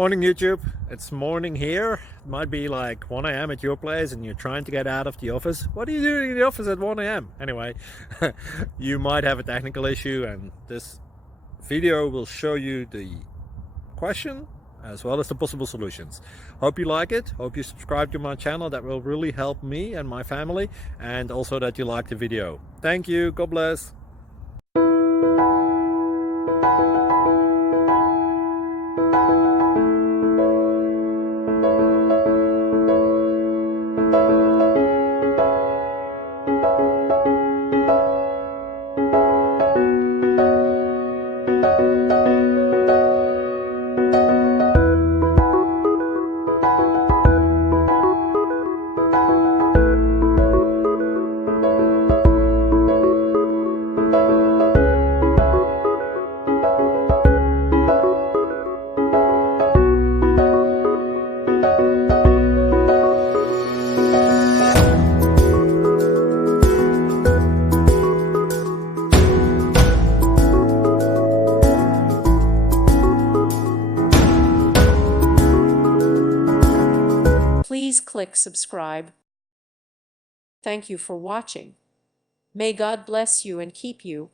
Morning YouTube, it's morning here. It might be like 1 a.m. at your place and you're trying to get out of the office. What are you doing in the office at 1 a.m.? Anyway, you might have a technical issue and this video will show you the question as well as the possible solutions. Hope you like it, hope you subscribe to my channel. That will really help me and my family, and also that you like the video. Thank you, God bless. Please click subscribe. Thank you for watching. May God bless you and keep you.